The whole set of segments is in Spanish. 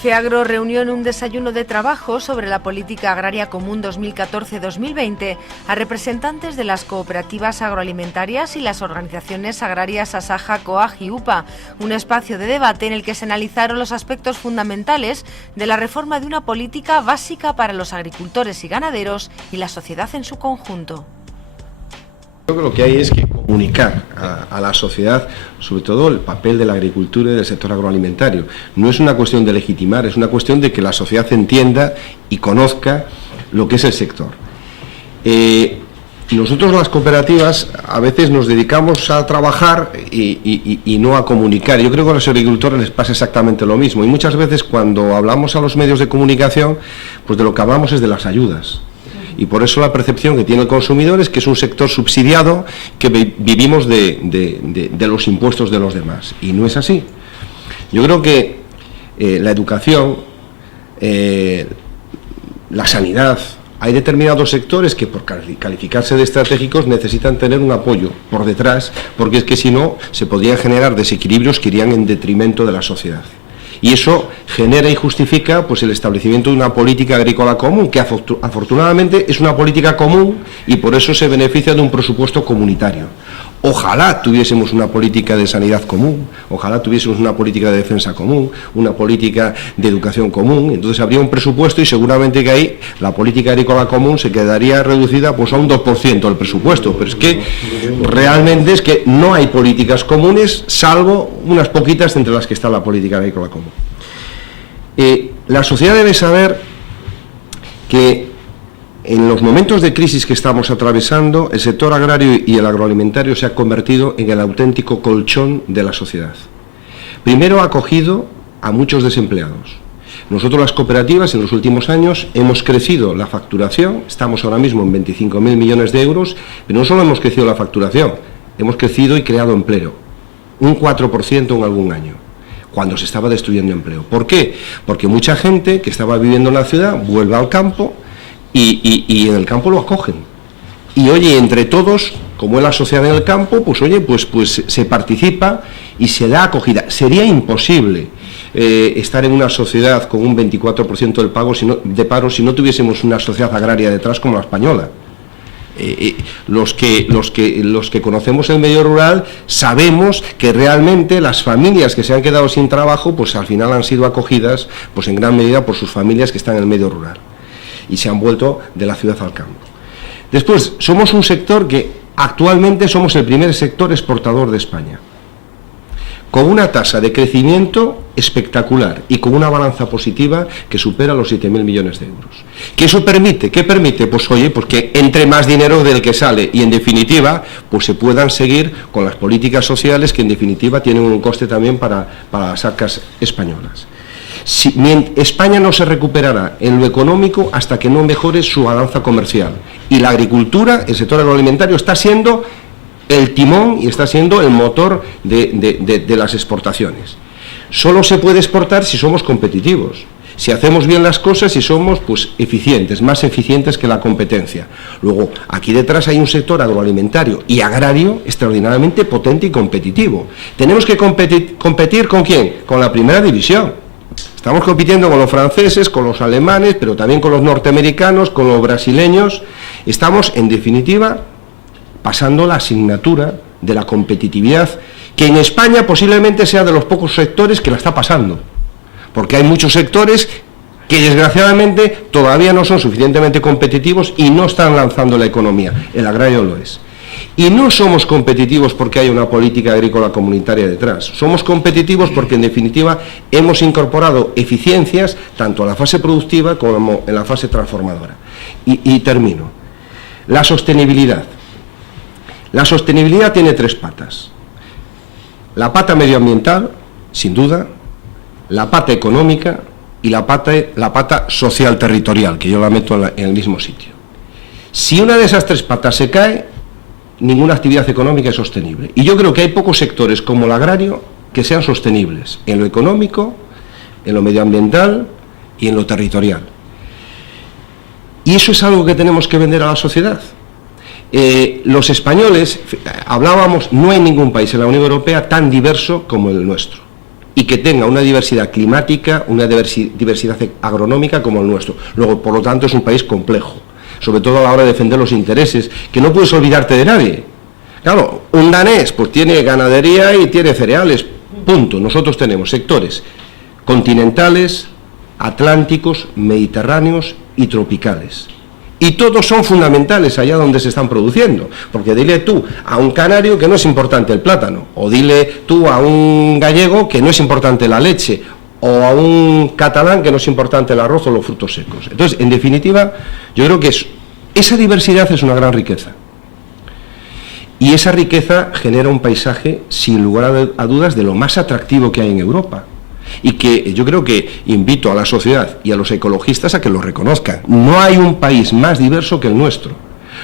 FEAGRO reunió en un desayuno de trabajo sobre la Política Agraria Común 2014-2020 a representantes de las cooperativas agroalimentarias y las organizaciones agrarias Asaja, COAG y UPA, un espacio de debate en el que se analizaron los aspectos fundamentales de la reforma de una política básica para los agricultores y ganaderos y la sociedad en su conjunto. Creo que lo que hay es que comunicar a la sociedad, sobre todo el papel de la agricultura y del sector agroalimentario. No es una cuestión de legitimar, es una cuestión de que la sociedad entienda y conozca lo que es el sector. Nosotros las cooperativas a veces nos dedicamos a trabajar y no a comunicar. Yo creo que a los agricultores les pasa exactamente lo mismo. Y muchas veces cuando hablamos a los medios de comunicación, pues de lo que hablamos es de las ayudas. Y por eso la percepción que tiene el consumidor es que es un sector subsidiado, que vivimos de los impuestos de los demás. Y no es así. Yo creo que la educación, la sanidad, hay determinados sectores que por calificarse de estratégicos necesitan tener un apoyo por detrás, porque es que si no se podrían generar desequilibrios que irían en detrimento de la sociedad. Y eso genera y justifica pues el establecimiento de una política agrícola común, que afortunadamente es una política común y por eso se beneficia de un presupuesto comunitario. Ojalá tuviésemos una política de sanidad común, ojalá tuviésemos una política de defensa común, una política de educación común, entonces habría un presupuesto y seguramente que ahí la política agrícola común se quedaría reducida pues a un 2% del presupuesto, pero es que realmente es que no hay políticas comunes salvo unas poquitas entre las que está la política agrícola común. La sociedad debe saber que en los momentos de crisis que estamos atravesando, el sector agrario y el agroalimentario se ha convertido en el auténtico colchón de la sociedad. Primero ha acogido a muchos desempleados. Nosotros las cooperativas en los últimos años hemos crecido la facturación, estamos ahora mismo en 25.000 millones de euros, pero no solo hemos crecido la facturación, hemos crecido y creado empleo, un 4% en algún año, cuando se estaba destruyendo empleo. ¿Por qué? Porque mucha gente que estaba viviendo en la ciudad vuelve al campo y en el campo lo acogen. Y oye, entre todos, como es la sociedad en el campo, pues oye, pues se participa y se da acogida. Sería imposible estar en una sociedad con un 24% de paro si no tuviésemos una sociedad agraria detrás como la española. Los que conocemos el medio rural sabemos que realmente las familias que se han quedado sin trabajo, pues al final han sido acogidas pues en gran medida por sus familias que están en el medio rural y se han vuelto de la ciudad al campo. Después, somos un sector que actualmente somos el primer sector exportador de España, con una tasa de crecimiento espectacular y con una balanza positiva que supera los 7.000 millones de euros. ¿Qué eso permite? ¿Qué permite? Pues oye, pues que entre más dinero del que sale y en definitiva pues se puedan seguir con las políticas sociales que en definitiva tienen un coste también para las arcas españolas. España no se recuperará en lo económico hasta que no mejore su balanza comercial. Y la agricultura, el sector agroalimentario, está siendo el timón y está siendo el motor de las exportaciones. Solo se puede exportar si somos competitivos, si hacemos bien las cosas y somos pues eficientes, más eficientes que la competencia. Luego, aquí detrás hay un sector agroalimentario y agrario extraordinariamente potente y competitivo. Tenemos que competir ¿con quién? Con la primera división. Estamos compitiendo con los franceses, con los alemanes, pero también con los norteamericanos, con los brasileños. Estamos, en definitiva, pasando la asignatura de la competitividad, que en España posiblemente sea de los pocos sectores que la está pasando, porque hay muchos sectores que desgraciadamente todavía no son suficientemente competitivos y no están lanzando la economía. El agrario lo es. Y no somos competitivos porque hay una política agrícola comunitaria detrás. Somos competitivos porque, en definitiva, hemos incorporado eficiencias tanto a la fase productiva como en la fase transformadora. Y termino. La sostenibilidad. La sostenibilidad tiene tres patas. La pata medioambiental, sin duda, la pata económica y la pata social territorial, que yo la meto en el mismo sitio. Si una de esas tres patas se cae, ninguna actividad económica es sostenible. Y yo creo que hay pocos sectores como el agrario que sean sostenibles en lo económico, en lo medioambiental y en lo territorial. Y eso es algo que tenemos que vender a la sociedad. Los españoles, hablábamos, no hay ningún país en la Unión Europea tan diverso como el nuestro, y que tenga una diversidad climática, una diversidad agronómica como el nuestro. Luego, por lo tanto, es un país complejo, sobre todo a la hora de defender los intereses, que no puedes olvidarte de nadie. Claro, un danés pues tiene ganadería y tiene cereales, punto. Nosotros tenemos sectores continentales, atlánticos, mediterráneos y tropicales. Y todos son fundamentales allá donde se están produciendo, porque dile tú a un canario que no es importante el plátano, o dile tú a un gallego que no es importante la leche, o a un catalán que no es importante el arroz o los frutos secos. Entonces, en definitiva, yo creo que esa diversidad es una gran riqueza. Y esa riqueza genera un paisaje, sin lugar a dudas, de lo más atractivo que hay en Europa. Y que yo creo que invito a la sociedad y a los ecologistas a que lo reconozcan. No hay un país más diverso que el nuestro,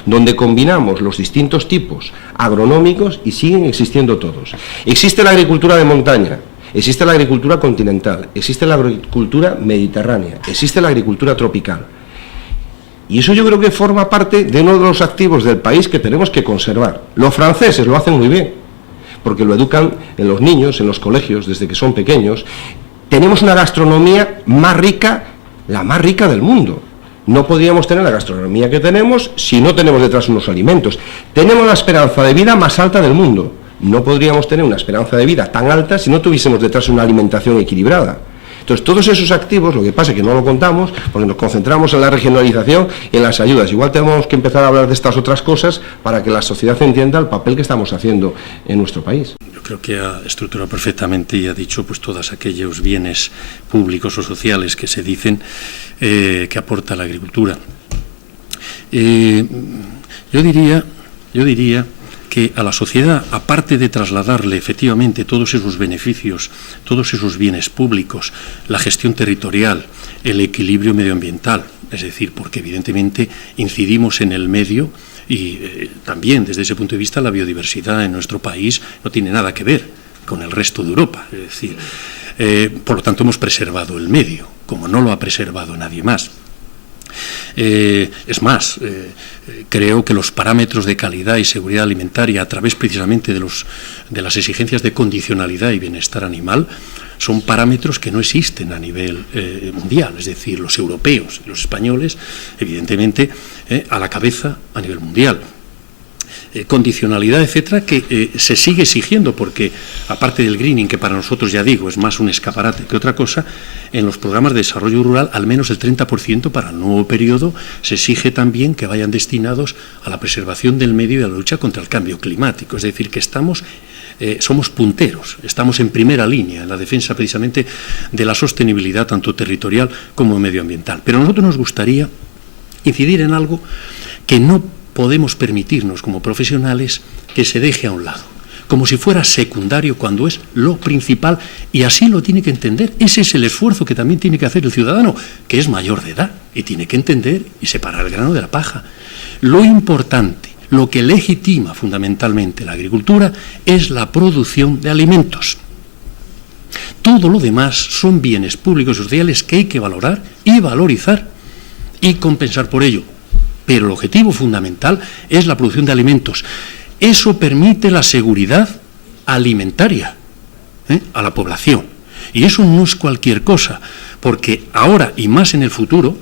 donde combinamos los distintos tipos agronómicos y siguen existiendo todos. Existe la agricultura de montaña, existe la agricultura continental, existe la agricultura mediterránea, existe la agricultura tropical. Y eso yo creo que forma parte de uno de los activos del país que tenemos que conservar. Los franceses lo hacen muy bien, porque lo educan en los niños, en los colegios, desde que son pequeños. Tenemos una gastronomía más rica, la más rica del mundo. No podríamos tener la gastronomía que tenemos si no tenemos detrás unos alimentos. Tenemos la esperanza de vida más alta del mundo. No podríamos tener una esperanza de vida tan alta si no tuviésemos detrás una alimentación equilibrada. Entonces, todos esos activos, lo que pasa es que no lo contamos, porque nos concentramos en la regionalización y en las ayudas. Igual tenemos que empezar a hablar de estas otras cosas para que la sociedad entienda el papel que estamos haciendo en nuestro país. Yo creo que ha estructurado perfectamente y ha dicho pues todos aquellos bienes públicos o sociales que se dicen que aporta la agricultura. Yo diría que a la sociedad, aparte de trasladarle efectivamente todos esos beneficios, todos esos bienes públicos, la gestión territorial, el equilibrio medioambiental, es decir, porque evidentemente incidimos en el medio y también desde ese punto de vista la biodiversidad en nuestro país no tiene nada que ver con el resto de Europa, es decir, por lo tanto hemos preservado el medio, como no lo ha preservado nadie más. Es más, creo que los parámetros de calidad y seguridad alimentaria a través precisamente de las exigencias de condicionalidad y bienestar animal son parámetros que no existen a nivel mundial, es decir, los europeos y los españoles, evidentemente, a la cabeza a nivel mundial. Condicionalidad, etcétera, que se sigue exigiendo porque, aparte del greening, que para nosotros, ya digo, es más un escaparate que otra cosa, en los programas de desarrollo rural, al menos el 30% para el nuevo periodo, se exige también que vayan destinados a la preservación del medio y a la lucha contra el cambio climático. Es decir, que somos punteros, estamos en primera línea en la defensa precisamente de la sostenibilidad tanto territorial como medioambiental. Pero a nosotros nos gustaría incidir en algo que no podemos permitirnos como profesionales que se deje a un lado, como si fuera secundario cuando es lo principal, y así lo tiene que entender. Ese es el esfuerzo que también tiene que hacer el ciudadano, que es mayor de edad, y tiene que entender y separar el grano de la paja. Lo importante, lo que legitima fundamentalmente la agricultura, es la producción de alimentos. Todo lo demás son bienes públicos y sociales que hay que valorar y valorizar y compensar por ello. Pero el objetivo fundamental es la producción de alimentos. Eso permite la seguridad alimentaria a la población. Y eso no es cualquier cosa, porque ahora y más en el futuro,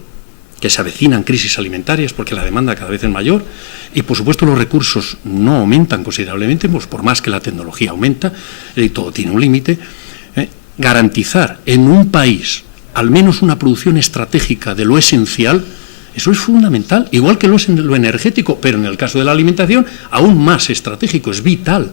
que se avecinan crisis alimentarias porque la demanda cada vez es mayor y por supuesto los recursos no aumentan considerablemente, pues por más que la tecnología aumenta, todo tiene un límite, garantizar en un país al menos una producción estratégica de lo esencial. Eso es fundamental, igual que lo es en lo energético, pero en el caso de la alimentación aún más estratégico, es vital.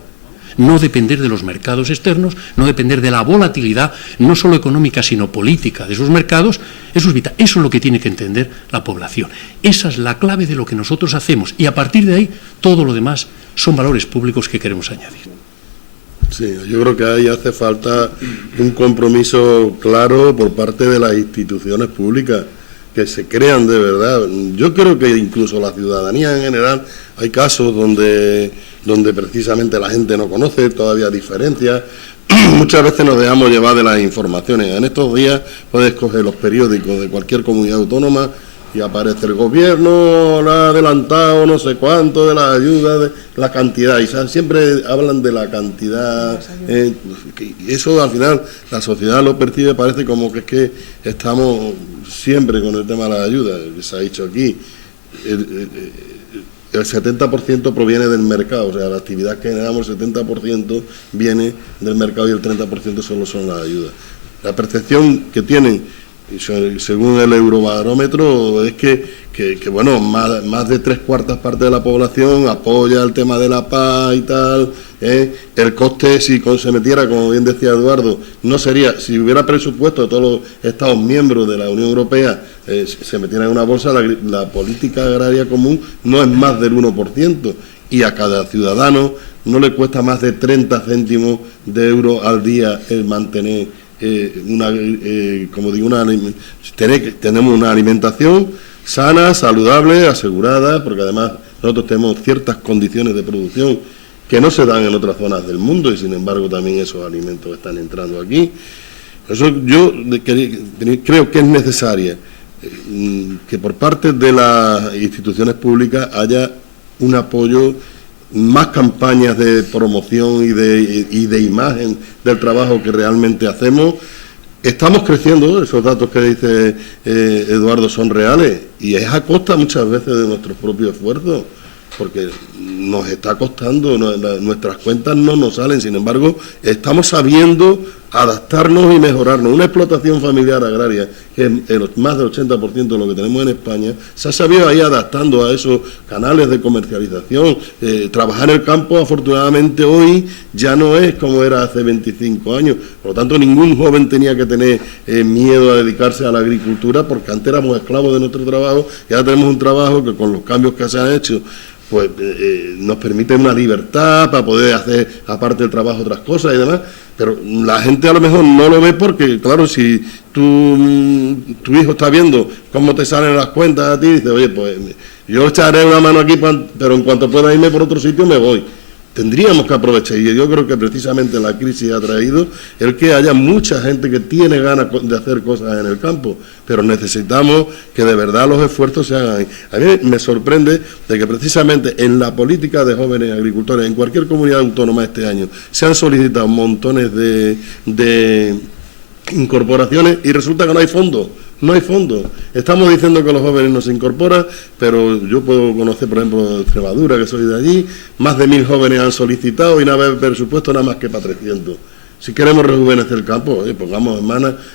No depender de los mercados externos, no depender de la volatilidad, no solo económica, sino política de esos mercados, eso es vital. Eso es lo que tiene que entender la población. Esa es la clave de lo que nosotros hacemos y a partir de ahí todo lo demás son valores públicos que queremos añadir. Sí, yo creo que ahí hace falta un compromiso claro por parte de las instituciones públicas, que se crean de verdad. Yo creo que incluso la ciudadanía en general, hay casos donde precisamente la gente no conoce todavía diferencias. Muchas veces nos dejamos llevar de las informaciones. En estos días puedes coger los periódicos de cualquier comunidad autónoma y aparece el gobierno ha adelantado no sé cuánto de las ayudas, de la cantidad, y siempre hablan de la cantidad, eso al final la sociedad lo percibe, parece como que es que estamos siempre con el tema de las ayudas, que se ha dicho aquí, el 70% proviene del mercado, o sea, la actividad que generamos, el 70% viene del mercado y el 30% solo son las ayudas. La percepción que tienen, según el Eurobarómetro, es que bueno, más de 3/4 partes de la población apoya el tema de la paz y tal. El coste, si se metiera, como bien decía Eduardo, no sería, si hubiera presupuesto de todos los Estados miembros de la Unión Europea, se metiera en una bolsa, la política agraria común no es más del 1%, y a cada ciudadano no le cuesta más de 30 céntimos de euro al día el mantener tenemos una alimentación sana, saludable, asegurada, porque además nosotros tenemos ciertas condiciones de producción que no se dan en otras zonas del mundo, y sin embargo también esos alimentos están entrando aquí. Eso yo creo que es necesaria que por parte de las instituciones públicas haya un apoyo, más campañas de promoción y de imagen del trabajo que realmente hacemos. Estamos creciendo, esos datos que dice Eduardo son reales, y es a costa muchas veces de nuestros propios esfuerzos, porque nos está costando, nuestras cuentas no nos salen, sin embargo, estamos sabiendo adaptarnos y mejorarnos. Una explotación familiar agraria, que es más del 80% de lo que tenemos en España, se ha sabido ahí adaptando a esos canales de comercialización. Trabajar en el campo, afortunadamente, hoy ya no es como era hace 25 años. Por lo tanto, ningún joven tenía que tener miedo a dedicarse a la agricultura, porque antes éramos esclavos de nuestro trabajo, y ahora tenemos un trabajo que, con los cambios que se han hecho, pues nos permite una libertad para poder hacer, aparte del trabajo, otras cosas y demás, pero la gente a lo mejor no lo ve, porque, claro, si tu hijo está viendo cómo te salen las cuentas a ti, dice, oye, pues yo echaré una mano aquí, pero en cuanto pueda irme por otro sitio me voy. Tendríamos que aprovechar, y yo creo que precisamente la crisis ha traído el que haya mucha gente que tiene ganas de hacer cosas en el campo, pero necesitamos que de verdad los esfuerzos se hagan. A mí me sorprende de que precisamente en la política de jóvenes agricultores, en cualquier comunidad autónoma este año, se han solicitado montones de incorporaciones y resulta que no hay fondos. No hay fondos. Estamos diciendo que los jóvenes no se incorporan, pero yo puedo conocer, por ejemplo, Extremadura, que soy de allí, más de 1000 jóvenes han solicitado y no hay presupuesto nada más que para 300. Si queremos rejuvenecer el campo, pongamos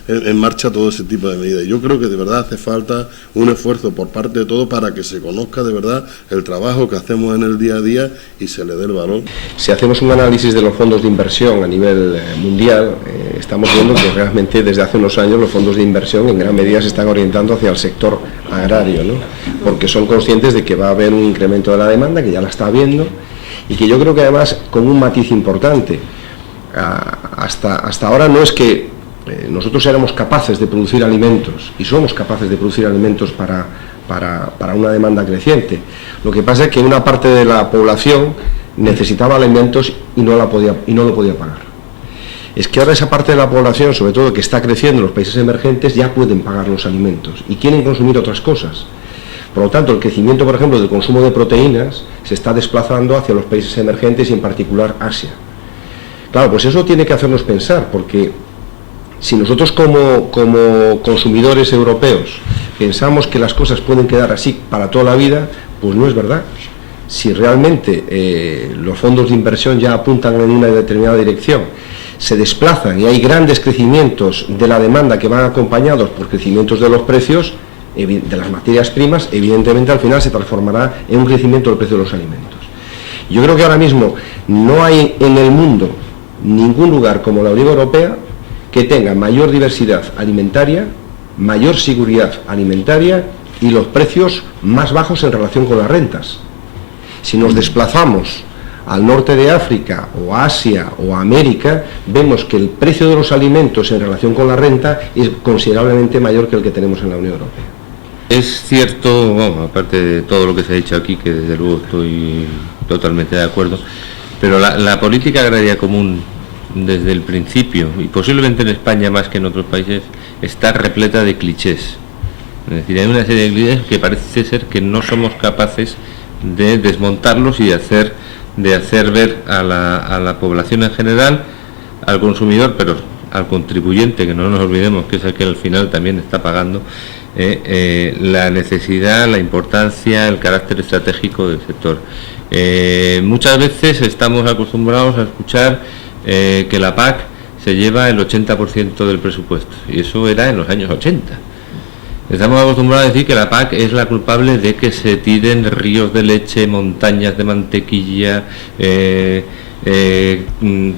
en marcha todo ese tipo de medidas. Yo creo que de verdad hace falta un esfuerzo por parte de todos para que se conozca de verdad el trabajo que hacemos en el día a día y se le dé el valor. Si hacemos un análisis de los fondos de inversión a nivel mundial, estamos viendo que realmente desde hace unos años los fondos de inversión en gran medida se están orientando hacia el sector agrario, ¿no? Porque son conscientes de que va a haber un incremento de la demanda, que ya la está habiendo, y que yo creo que además con un matiz importante. Hasta ahora no es que nosotros éramos capaces de producir alimentos, y somos capaces de producir alimentos para una demanda creciente. Lo que pasa es que una parte de la población necesitaba alimentos y no lo podía pagar. Es que ahora esa parte de la población, sobre todo que está creciendo en los países emergentes, ya pueden pagar los alimentos y quieren consumir otras cosas. Por lo tanto, el crecimiento, por ejemplo, del consumo de proteínas se está desplazando hacia los países emergentes y en particular Asia. Claro, pues eso tiene que hacernos pensar, porque si nosotros como consumidores europeos pensamos que las cosas pueden quedar así para toda la vida, pues no es verdad. Si realmente los fondos de inversión ya apuntan en una determinada dirección, se desplazan y hay grandes crecimientos de la demanda que van acompañados por crecimientos de los precios de las materias primas, evidentemente al final se transformará en un crecimiento del precio de los alimentos. Yo creo que ahora mismo no hay en el mundo ningún lugar como la Unión Europea que tenga mayor diversidad alimentaria, mayor seguridad alimentaria y los precios más bajos en relación con las rentas. Si nos desplazamos al norte de África o a Asia o a América, vemos que el precio de los alimentos en relación con la renta es considerablemente mayor que el que tenemos en la Unión Europea. Es cierto, bueno, aparte de todo lo que se ha dicho aquí, que desde luego estoy totalmente de acuerdo, pero la política agraria común desde el principio, y posiblemente en España más que en otros países, está repleta de clichés. Es decir, hay una serie de criterios que parece ser que no somos capaces de desmontarlos y de hacer ver a la población en general, al consumidor, pero al contribuyente, que no nos olvidemos que es el que al final también está pagando, la necesidad, la importancia, el carácter estratégico del sector. Muchas veces estamos acostumbrados a escuchar que la PAC se lleva el 80% del presupuesto, y eso era en los años 80. Estamos acostumbrados a decir que la PAC es la culpable de que se tiren ríos de leche, montañas de mantequilla,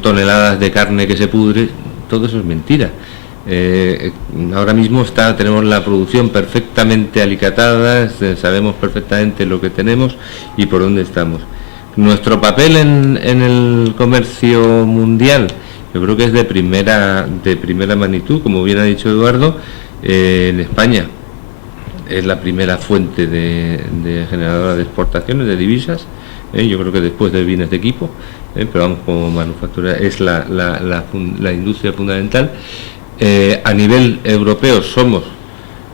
toneladas de carne que se pudre. Todo eso es mentira. Ahora mismo tenemos la producción perfectamente alicatada, sabemos perfectamente lo que tenemos y por dónde estamos. Nuestro papel en el comercio mundial, yo creo que es de primera magnitud, como bien ha dicho Eduardo. En España es la primera fuente de generadora de exportaciones de divisas, yo creo que después de bienes de equipo, pero vamos, como manufactura es la industria fundamental. A nivel europeo somos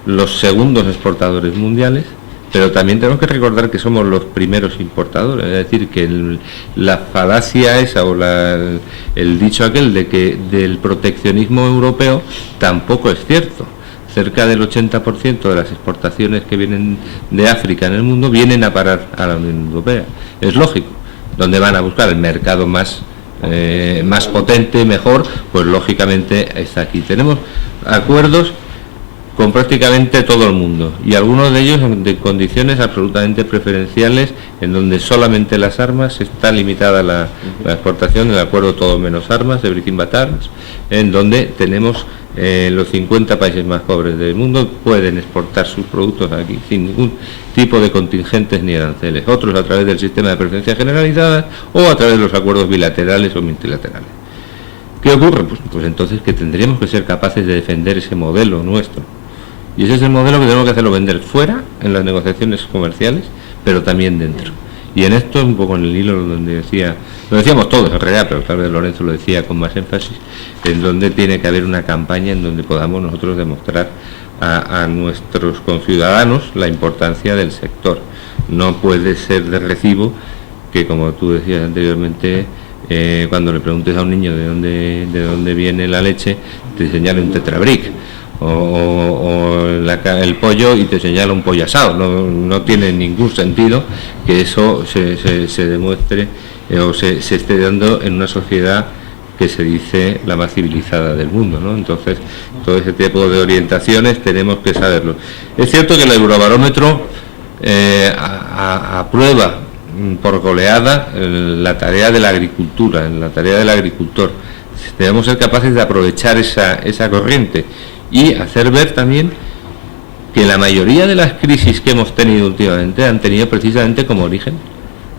los segundos exportadores mundiales, pero también tenemos que recordar que somos los primeros importadores, es decir, que la falacia esa o el dicho aquel de que del proteccionismo europeo tampoco es cierto. Cerca del 80% de las exportaciones que vienen de África en el mundo vienen a parar a la Unión Europea. Es lógico. ¿Dónde van a buscar el mercado más potente, mejor? Pues lógicamente está aquí. Tenemos acuerdos con prácticamente todo el mundo y algunos de ellos de condiciones absolutamente preferenciales, en donde solamente las armas está limitada la exportación, el acuerdo todo menos armas de Everything But Arms, en donde tenemos los 50 países más pobres del mundo pueden exportar sus productos aquí sin ningún tipo de contingentes ni aranceles, otros a través del sistema de preferencias generalizadas o a través de los acuerdos bilaterales o multilaterales. ¿Qué ocurre? Pues entonces que tendríamos que ser capaces de defender ese modelo nuestro. Y ese es el modelo que tenemos que hacerlo vender fuera, en las negociaciones comerciales, pero también dentro. Y en esto, un poco en el hilo donde lo decíamos todos en realidad, pero tal vez Lorenzo lo decía con más énfasis, en donde tiene que haber una campaña en donde podamos nosotros demostrar a nuestros conciudadanos la importancia del sector. No puede ser de recibo que, como tú decías anteriormente, cuando le preguntes a un niño de dónde viene la leche, te señale un Tetrabric. O el pollo y te señala un pollo asado. No tiene ningún sentido que eso se demuestre o se esté dando en una sociedad que se dice la más civilizada del mundo, ¿no? Entonces, todo ese tipo de orientaciones tenemos que saberlo. Es cierto que el Eurobarómetro aprueba por goleada la tarea de la agricultura, la tarea del agricultor. Debemos ser capaces de aprovechar esa corriente y hacer ver también que la mayoría de las crisis que hemos tenido últimamente han tenido precisamente como origen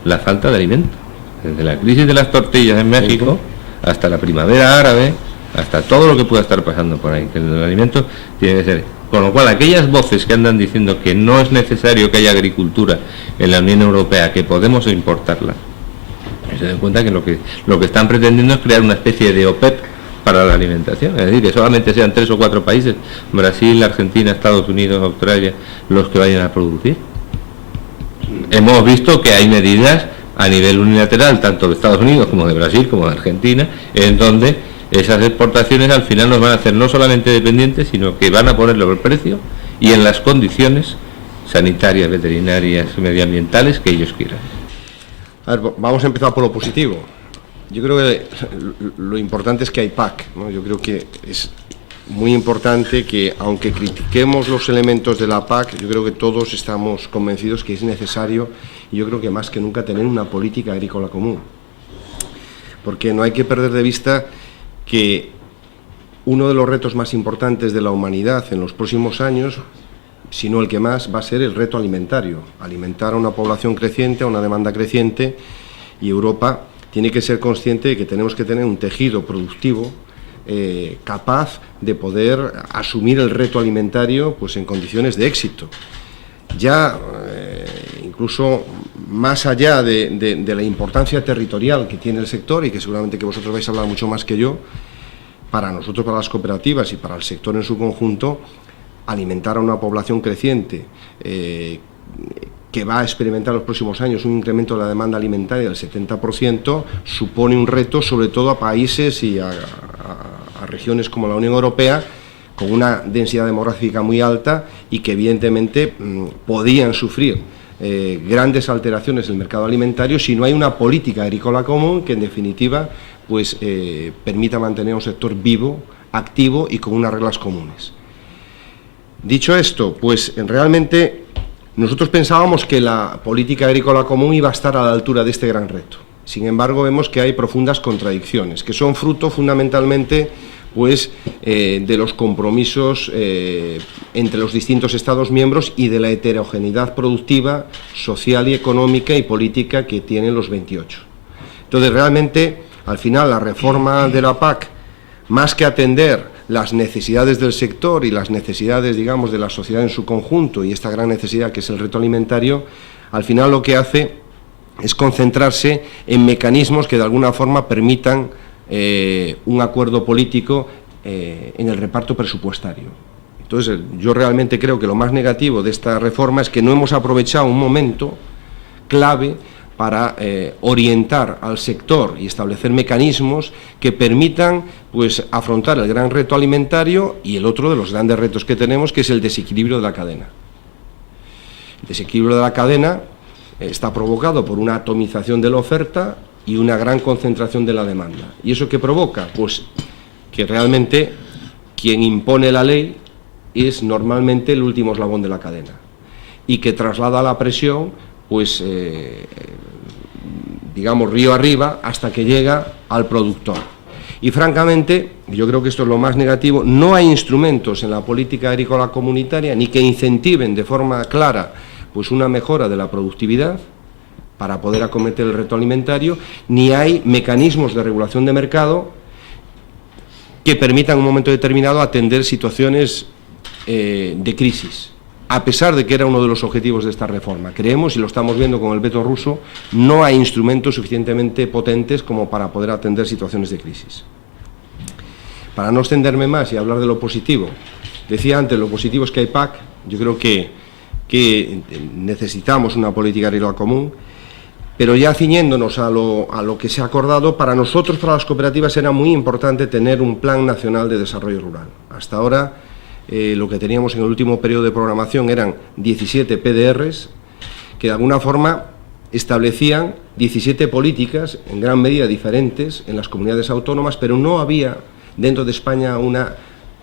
la falta de alimento. Desde la crisis de las tortillas en México hasta la primavera árabe, hasta todo lo que pueda estar pasando por ahí, que el alimento tiene que ser. Con lo cual, aquellas voces que andan diciendo que no es necesario que haya agricultura en la Unión Europea, que podemos importarla, se den cuenta que lo que están pretendiendo es crear una especie de OPEP para la alimentación, es decir, que solamente sean 3 o 4 países, Brasil, Argentina, Estados Unidos, Australia, los que vayan a producir. Hemos visto que hay medidas a nivel unilateral, tanto de Estados Unidos como de Brasil, como de Argentina, en donde esas exportaciones al final nos van a hacer no solamente dependientes, sino que van a ponerlo el precio y en las condiciones sanitarias, veterinarias, medioambientales que ellos quieran. A ver, vamos a empezar por lo positivo. Yo creo que lo importante es que hay PAC, ¿no? Yo creo que es muy importante que, aunque critiquemos los elementos de la PAC, yo creo que todos estamos convencidos que es necesario, y yo creo que más que nunca, tener una política agrícola común. Porque no hay que perder de vista que uno de los retos más importantes de la humanidad en los próximos años, si no el que más, va a ser el reto alimentario. Alimentar a una población creciente, a una demanda creciente, y Europa tiene que ser consciente de que tenemos que tener un tejido productivo capaz de poder asumir el reto alimentario pues en condiciones de éxito. Ya incluso más allá de la importancia territorial que tiene el sector, y que seguramente que vosotros vais a hablar mucho más que yo, para nosotros, para las cooperativas y para el sector en su conjunto, alimentar a una población creciente que va a experimentar en los próximos años un incremento de la demanda alimentaria del 70%, supone un reto sobre todo a países y a regiones como la Unión Europea, con una densidad demográfica muy alta y que evidentemente podían sufrir grandes alteraciones en el mercado alimentario si no hay una política agrícola común que en definitiva pues permita mantener un sector vivo, activo y con unas reglas comunes. Dicho esto, pues realmente nosotros pensábamos que la política agrícola común iba a estar a la altura de este gran reto. Sin embargo, vemos que hay profundas contradicciones, que son fruto fundamentalmente pues, de los compromisos entre los distintos Estados miembros y de la heterogeneidad productiva, social y económica y política que tienen los 28. Entonces, realmente, al final, la reforma de la PAC, más que atender las necesidades del sector y las necesidades, digamos, de la sociedad en su conjunto y esta gran necesidad que es el reto alimentario, al final lo que hace es concentrarse en mecanismos que de alguna forma permitan un acuerdo político en el reparto presupuestario. Entonces, yo realmente creo que lo más negativo de esta reforma es que no hemos aprovechado un momento clave para orientar al sector y establecer mecanismos que permitan pues, afrontar el gran reto alimentario y el otro de los grandes retos que tenemos, que es el desequilibrio de la cadena. El desequilibrio de la cadena está provocado por una atomización de la oferta y una gran concentración de la demanda. ¿Y eso qué provoca? Pues que realmente quien impone la ley es normalmente el último eslabón de la cadena y que traslada la presión pues digamos río arriba hasta que llega al productor. Y francamente, yo creo que esto es lo más negativo, no hay instrumentos en la política agrícola comunitaria ni que incentiven de forma clara pues una mejora de la productividad para poder acometer el reto alimentario, ni hay mecanismos de regulación de mercado que permitan en un momento determinado atender situaciones de crisis. A pesar de que era uno de los objetivos de esta reforma. Creemos, y lo estamos viendo con el veto ruso, no hay instrumentos suficientemente potentes como para poder atender situaciones de crisis. Para no extenderme más y hablar de lo positivo, decía antes, lo positivo es que hay PAC, yo creo que necesitamos una política agrícola común, pero ya ciñéndonos a lo que se ha acordado, para nosotros, para las cooperativas, era muy importante tener un Plan Nacional de Desarrollo Rural. Hasta ahora, lo que teníamos en el último periodo de programación eran 17 PDRs que de alguna forma establecían 17 políticas en gran medida diferentes en las comunidades autónomas, pero no había dentro de España una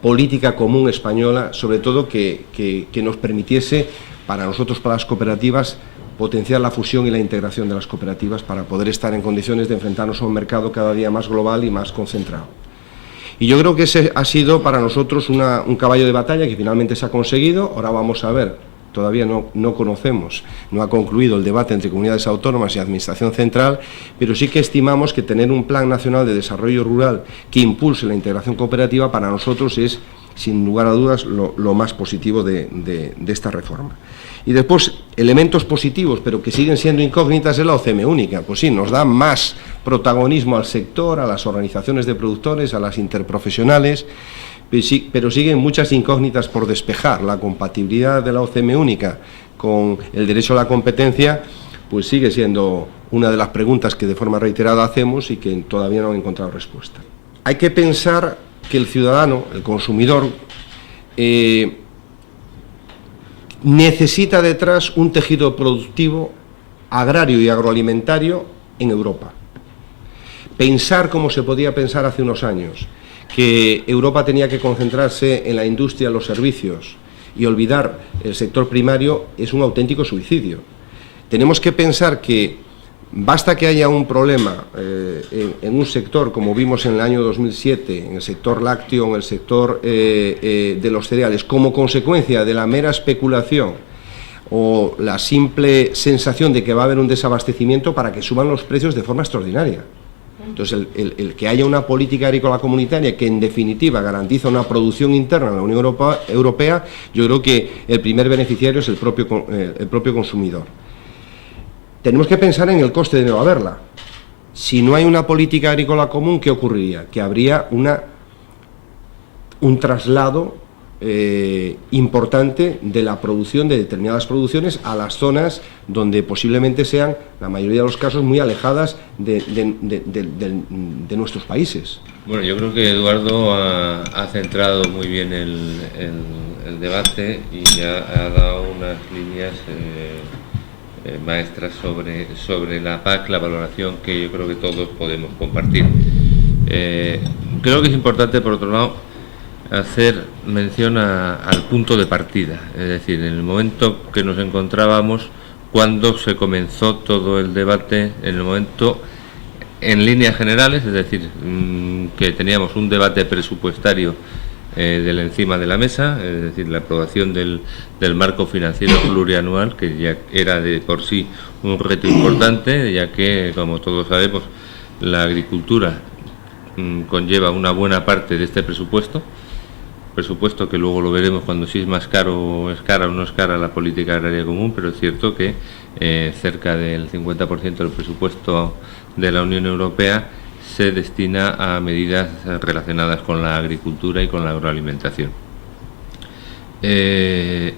política común española, sobre todo que nos permitiese para nosotros, para las cooperativas, potenciar la fusión y la integración de las cooperativas para poder estar en condiciones de enfrentarnos a un mercado cada día más global y más concentrado. Y yo creo que ese ha sido para nosotros un caballo de batalla que finalmente se ha conseguido. Ahora vamos a ver, todavía no conocemos, no ha concluido el debate entre comunidades autónomas y Administración Central, pero sí que estimamos que tener un Plan Nacional de Desarrollo Rural que impulse la integración cooperativa para nosotros es, sin lugar a dudas, lo más positivo de esta reforma. Y después, elementos positivos, pero que siguen siendo incógnitas, es la OCM única. Pues sí, nos da más protagonismo al sector, a las organizaciones de productores, a las interprofesionales, pero siguen muchas incógnitas por despejar. La compatibilidad de la OCM única con el derecho a la competencia, pues sigue siendo una de las preguntas que de forma reiterada hacemos y que todavía no han encontrado respuesta. Hay que pensar que el ciudadano, el consumidor, necesita detrás un tejido productivo agrario y agroalimentario en Europa. Pensar como se podía pensar hace unos años, que Europa tenía que concentrarse en la industria, los servicios y olvidar el sector primario, es un auténtico suicidio. Tenemos que pensar que basta que haya un problema en un sector, como vimos en el año 2007, en el sector lácteo, en el sector de los cereales, como consecuencia de la mera especulación o la simple sensación de que va a haber un desabastecimiento para que suban los precios de forma extraordinaria. Entonces, el que haya una política agrícola comunitaria que, en definitiva, garantiza una producción interna en la Unión Europea, yo creo que el primer beneficiario es el propio consumidor. Tenemos que pensar en el coste de no haberla. Si no hay una política agrícola común, ¿qué ocurriría? Que habría un traslado importante de la producción de determinadas producciones a las zonas donde posiblemente sean, la mayoría de los casos, muy alejadas de nuestros países. Bueno, yo creo que Eduardo ha centrado muy bien el debate y ha dado unas líneas maestras sobre la PAC, la valoración que yo creo que todos podemos compartir. Creo que es importante, por otro lado, hacer mención al punto de partida, es decir, en el momento que nos encontrábamos cuando se comenzó todo el debate, en el momento, en líneas generales, es decir, que teníamos un debate presupuestario encima de la mesa, es decir, la aprobación del marco financiero plurianual, que ya era de por sí un reto importante, ya que, como todos sabemos, la agricultura conlleva una buena parte de este presupuesto que luego lo veremos cuando si es más caro o es cara o no es cara la política agraria común, pero es cierto que cerca del 50% del presupuesto de la Unión Europea se destina a medidas relacionadas con la agricultura y con la agroalimentación. Es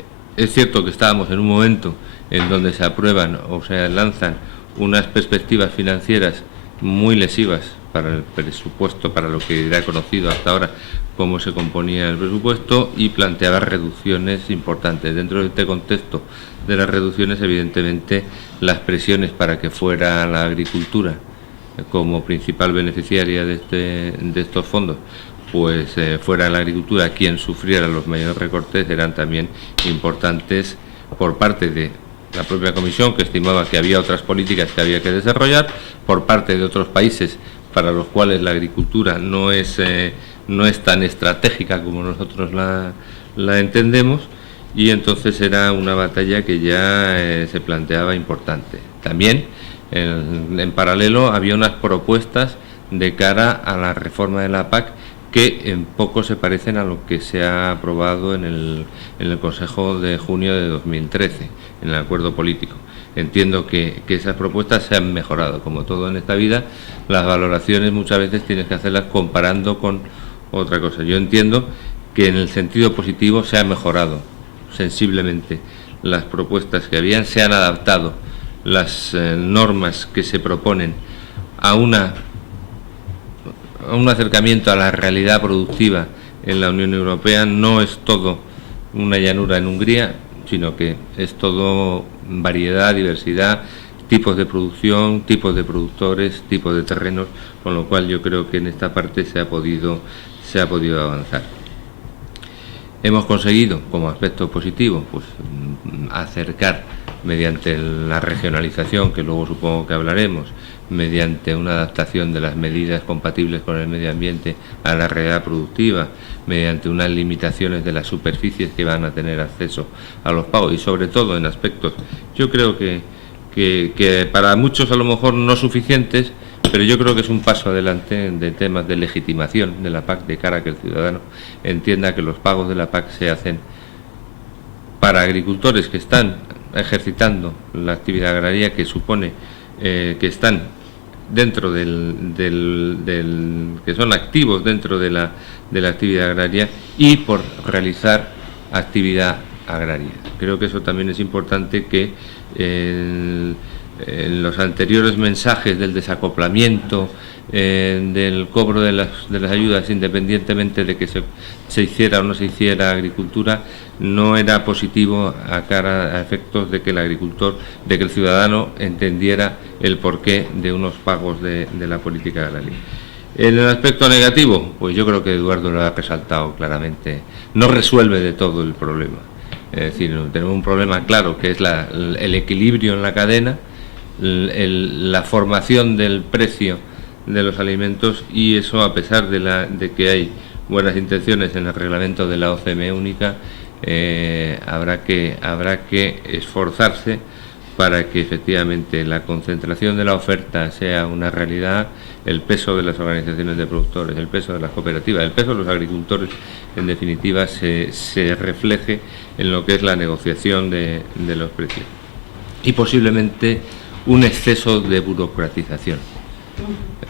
cierto que estábamos en un momento en donde se aprueban o se lanzan unas perspectivas financieras muy lesivas para el presupuesto, para lo que era conocido hasta ahora cómo se componía el presupuesto, y planteaba reducciones importantes. Dentro de este contexto de las reducciones, evidentemente, las presiones para que fuera la agricultura como principal beneficiaria de estos fondos, pues fuera la agricultura quien sufriera los mayores recortes, eran también importantes por parte de la propia Comisión, que estimaba que había otras políticas que había que desarrollar, por parte de otros países para los cuales la agricultura no es tan estratégica como nosotros la entendemos, y entonces era una batalla que ya se planteaba importante. También, en paralelo, había unas propuestas de cara a la reforma de la PAC que en poco se parecen a lo que se ha aprobado en el Consejo de junio de 2013, en el acuerdo político. Entiendo que esas propuestas se han mejorado. Como todo en esta vida, las valoraciones muchas veces tienes que hacerlas comparando con otra cosa. Yo entiendo que en el sentido positivo se han mejorado sensiblemente las propuestas que habían, se han adaptado las normas que se proponen a un acercamiento a la realidad productiva en la Unión Europea. No es todo una llanura en Hungría, sino que es todo variedad, diversidad, tipos de producción, tipos de productores, tipos de terrenos, con lo cual yo creo que en esta parte se ha podido avanzar. Hemos conseguido, como aspecto positivo, pues acercar mediante la regionalización, que luego supongo que hablaremos, mediante una adaptación de las medidas compatibles con el medio ambiente a la realidad productiva, mediante unas limitaciones de las superficies que van a tener acceso a los pagos, y sobre todo en aspectos, yo creo que para muchos a lo mejor no suficientes, pero yo creo que es un paso adelante de temas de legitimación de la PAC, de cara a que el ciudadano entienda que los pagos de la PAC se hacen para agricultores que están ejercitando la actividad agraria, que supone que están dentro que son activos dentro de la actividad agraria, y por realizar actividad agraria. Creo que eso también es importante, que en los anteriores mensajes del desacoplamiento, del cobro de las ayudas, independientemente de que se hiciera o no se hiciera agricultura, no era positivo a efectos de que el ciudadano entendiera el porqué de unos pagos de la política agraria. En el aspecto negativo, pues yo creo que Eduardo lo ha resaltado claramente. No resuelve de todo el problema. Es decir, tenemos un problema claro, que es el equilibrio en la cadena, la formación del precio de los alimentos, y eso, a pesar de que hay buenas intenciones en el reglamento de la OCM única, habrá que esforzarse para que efectivamente la concentración de la oferta sea una realidad, el peso de las organizaciones de productores, el peso de las cooperativas, el peso de los agricultores, en definitiva, se refleje en lo que es la negociación de los precios. Y posiblemente un exceso de burocratización.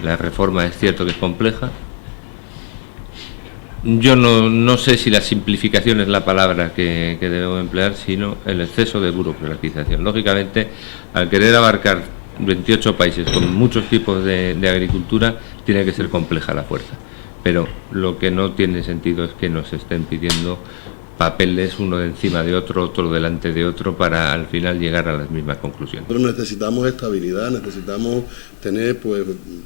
La reforma es cierto que es compleja, Yo no sé si la simplificación es la palabra que debemos emplear, sino el exceso de burocratización. Lógicamente, al querer abarcar 28 países con muchos tipos de agricultura, tiene que ser compleja la fuerza. Pero lo que no tiene sentido es que nos estén pidiendo papeles uno encima de otro, otro delante de otro, para al final llegar a las mismas conclusiones. Nosotros necesitamos estabilidad, necesitamos tener,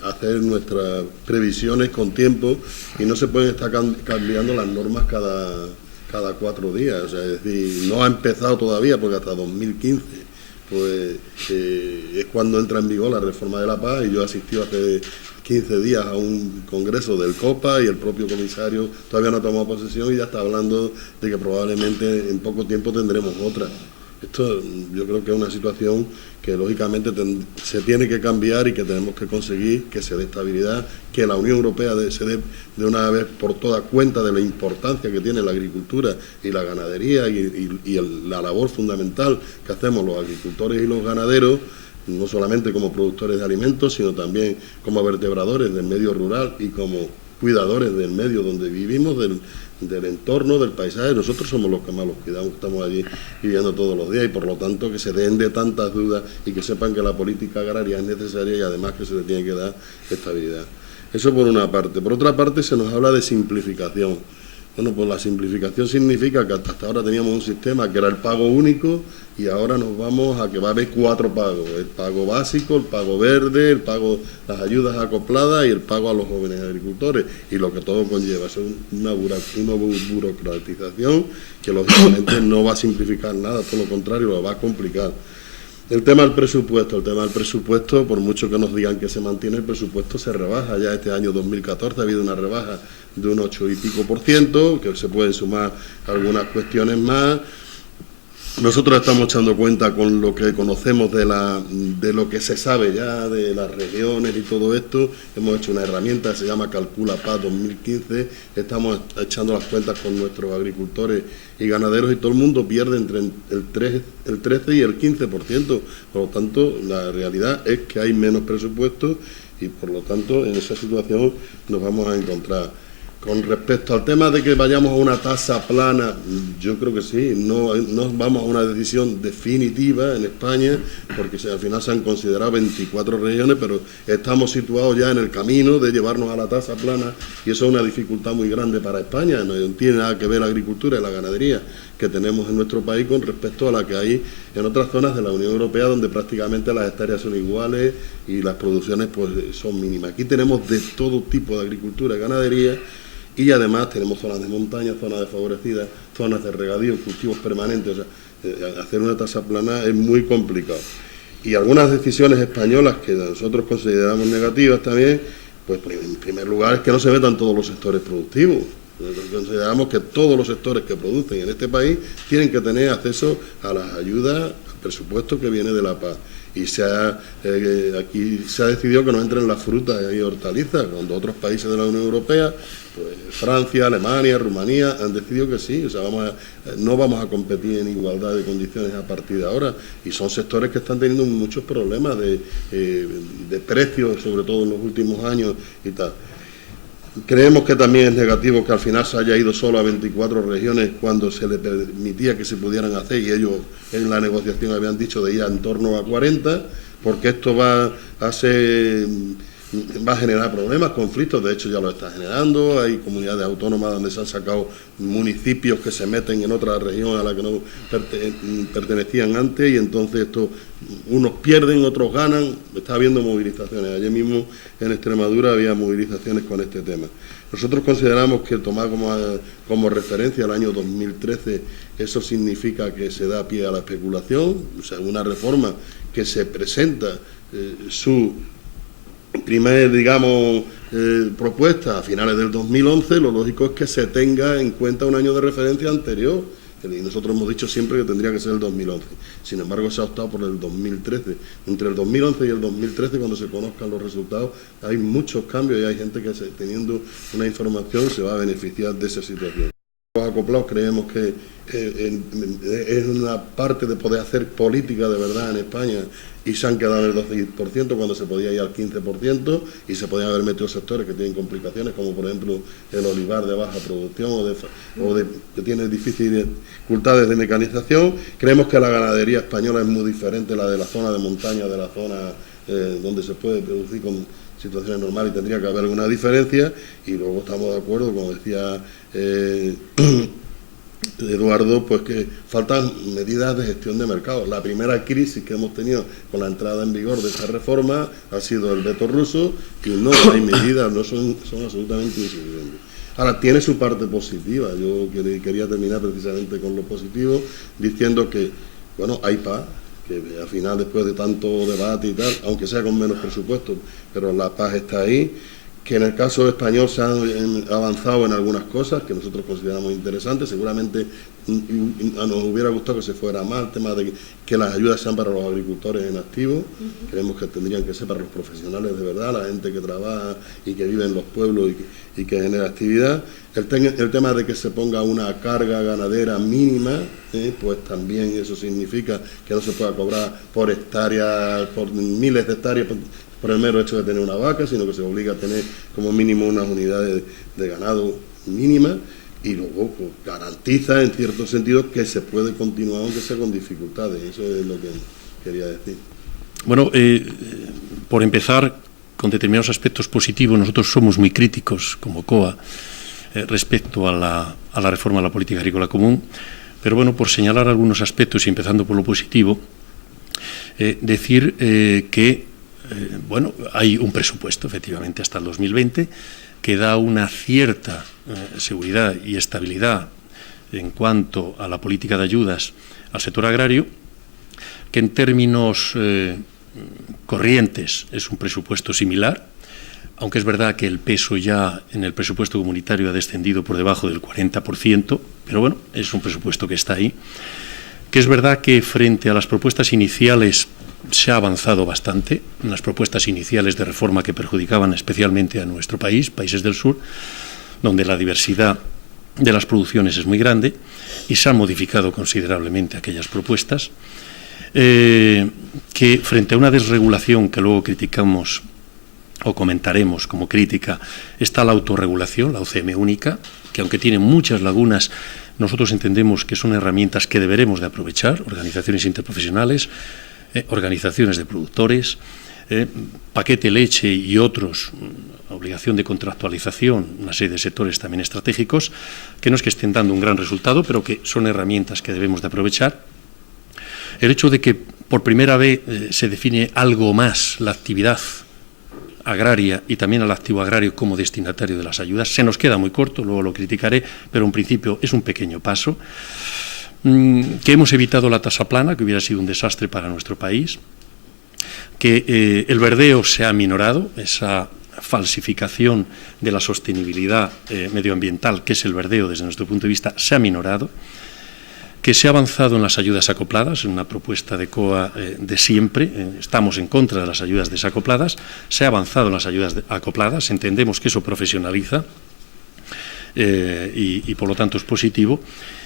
hacer nuestras previsiones con tiempo, y no se pueden estar cambiando las normas cada 4 días. O sea, es decir, no ha empezado todavía, porque hasta 2015 es cuando entra en vigor la reforma de la paz, y yo he asistido hace 15 días a un congreso del COPA, y el propio comisario todavía no ha tomado posesión y ya está hablando de que probablemente en poco tiempo tendremos otra. Esto yo creo que es una situación que lógicamente se tiene que cambiar, y que tenemos que conseguir que se dé estabilidad, que la Unión Europea se dé de una vez por todas cuenta de la importancia que tiene la agricultura y la ganadería, y la labor fundamental que hacemos los agricultores y los ganaderos, no solamente como productores de alimentos, sino también como vertebradores del medio rural y como cuidadores del medio donde vivimos, del entorno, del paisaje. Nosotros somos los que más los cuidamos, estamos allí viviendo todos los días, y por lo tanto que se den de tantas dudas y que sepan que la política agraria es necesaria, y además que se le tiene que dar estabilidad. Eso por una parte. Por otra parte, se nos habla de simplificación. Bueno, pues la simplificación significa que hasta ahora teníamos un sistema que era el pago único, y ahora nos vamos a que va a haber 4 pagos: el pago básico, el pago verde, el pago, las ayudas acopladas y el pago a los jóvenes agricultores, y lo que todo conlleva. Es una burocratización que lógicamente no va a simplificar nada, todo lo contrario, lo va a complicar. El tema del presupuesto, por mucho que nos digan que se mantiene, el presupuesto se rebaja. Ya este año 2014 ha habido una rebaja de un 8 y pico %, que se pueden sumar algunas cuestiones más. Nosotros estamos echando cuenta con lo que conocemos de lo que se sabe ya de las regiones y todo esto. Hemos hecho una herramienta que se llama Calcula Paz 2015. Estamos echando las cuentas con nuestros agricultores y ganaderos, y todo el mundo pierde entre el 13 y el 15%. Por lo tanto, la realidad es que hay menos presupuesto, y por lo tanto en esa situación nos vamos a encontrar. Con respecto al tema de que vayamos a una tasa plana, yo creo que sí, no vamos a una decisión definitiva en España, porque al final se han considerado 24 regiones, pero estamos situados ya en el camino de llevarnos a la tasa plana, y eso es una dificultad muy grande para España. No tiene nada que ver la agricultura y la ganadería que tenemos en nuestro país con respecto a la que hay en otras zonas de la Unión Europea, donde prácticamente las hectáreas son iguales y las producciones son mínimas. Aquí tenemos de todo tipo de agricultura y ganadería, y además tenemos zonas de montaña, zonas desfavorecidas, zonas de regadío, cultivos permanentes. O sea, hacer una tasa plana es muy complicado. Y algunas decisiones españolas que nosotros consideramos negativas también, pues en primer lugar es que no se metan todos los sectores productivos. Nosotros consideramos que todos los sectores que producen en este país tienen que tener acceso a las ayudas, al presupuesto que viene de la PAC. Y aquí se ha decidido que no entren las frutas y hortalizas, cuando otros países de la Unión Europea, pues Francia, Alemania, Rumanía, han decidido que sí. O sea, no vamos a competir en igualdad de condiciones a partir de ahora, y son sectores que están teniendo muchos problemas de precios, sobre todo en los últimos años y tal. Creemos que también es negativo que al final se haya ido solo a 24 regiones cuando se le permitía que se pudieran hacer, y ellos en la negociación habían dicho de ir en torno a 40, porque esto va a generar problemas, conflictos. De hecho ya lo está generando. Hay comunidades autónomas donde se han sacado municipios que se meten en otra región a la que no pertenecían antes, y entonces unos pierden, otros ganan. Está habiendo movilizaciones. Ayer mismo en Extremadura había movilizaciones con este tema. Nosotros consideramos que tomar como referencia el año 2013, eso significa que se da pie a la especulación. O sea, una reforma que se presenta su primer, propuesta a finales del 2011, lo lógico es que se tenga en cuenta un año de referencia anterior, y nosotros hemos dicho siempre que tendría que ser el 2011. Sin embargo, se ha optado por el 2013. Entre el 2011 y el 2013, cuando se conozcan los resultados, hay muchos cambios, y hay gente que teniendo una información se va a beneficiar de esa situación. acoplados creemos que es una parte de poder hacer política de verdad en España, y se han quedado en el 12% cuando se podía ir al 15%, y se podían haber metido sectores que tienen complicaciones, como por ejemplo el olivar de baja producción que tiene dificultades de mecanización. Creemos que la ganadería española es muy diferente a la de la zona de montaña, de la zona donde se puede producir con situaciones normales, y tendría que haber alguna diferencia. Y luego estamos de acuerdo, como decía Eduardo, pues que faltan medidas de gestión de mercado. La primera crisis que hemos tenido con la entrada en vigor de esta reforma ha sido el veto ruso, y no hay medidas, no son absolutamente insuficientes. Ahora, tiene su parte positiva. Yo quería terminar precisamente con lo positivo, diciendo que, bueno, hay paz, que al final, después de tanto debate y tal, aunque sea con menos presupuesto, pero la paz está ahí, que en el caso español se han avanzado en algunas cosas que nosotros consideramos interesantes. Seguramente nos hubiera gustado que se fuera más el tema de que las ayudas sean para los agricultores en activo. Creemos que tendrían que ser para los profesionales de verdad, la gente que trabaja y que vive en los pueblos y que genera actividad. El tema de que se ponga una carga ganadera mínima, pues también eso significa que no se pueda cobrar por hectáreas, por miles de hectáreas, por el mero hecho de tener una vaca, sino que se obliga a tener como mínimo unas unidades de ganado mínimas, y luego pues, garantiza en cierto sentido que se puede continuar aunque sea con dificultades. Eso es lo que quería decir. Bueno, por empezar, con determinados aspectos positivos, nosotros somos muy críticos como COA respecto a la reforma de la política agrícola común, pero bueno, por señalar algunos aspectos y empezando por lo positivo, decir que bueno, hay un presupuesto, efectivamente, hasta el 2020, que da una cierta seguridad y estabilidad en cuanto a la política de ayudas al sector agrario, que en términos corrientes es un presupuesto similar, aunque es verdad que el peso ya en el presupuesto comunitario ha descendido por debajo del 40%, pero bueno, es un presupuesto que está ahí, que es verdad que frente a las propuestas iniciales se ha avanzado bastante en las propuestas iniciales de reforma que perjudicaban especialmente a nuestro país, países del sur, donde la diversidad de las producciones es muy grande, y se han modificado considerablemente aquellas propuestas, que frente a una desregulación que luego criticamos o comentaremos como crítica, está la autorregulación, la OCM única, que aunque tiene muchas lagunas, nosotros entendemos que son herramientas que deberemos de aprovechar, organizaciones interprofesionales, organizaciones de productores, paquete leche y otros, obligación de contractualización, una serie de sectores también estratégicos, que no es que estén dando un gran resultado, pero que son herramientas que debemos de aprovechar. El hecho de que por primera vez se define algo más la actividad agraria y también al activo agrario como destinatario de las ayudas, se nos queda muy corto, luego lo criticaré, pero en principio es un pequeño paso. Que hemos evitado la tasa plana, que hubiera sido un desastre para nuestro país, que el verdeo se ha minorado, esa falsificación de la sostenibilidad medioambiental, que es el verdeo desde nuestro punto de vista, se ha minorado, que se ha avanzado en las ayudas acopladas, en una propuesta de COA de siempre, estamos en contra de las ayudas desacopladas, se ha avanzado en las ayudas acopladas, entendemos que eso profesionaliza y por lo tanto es positivo,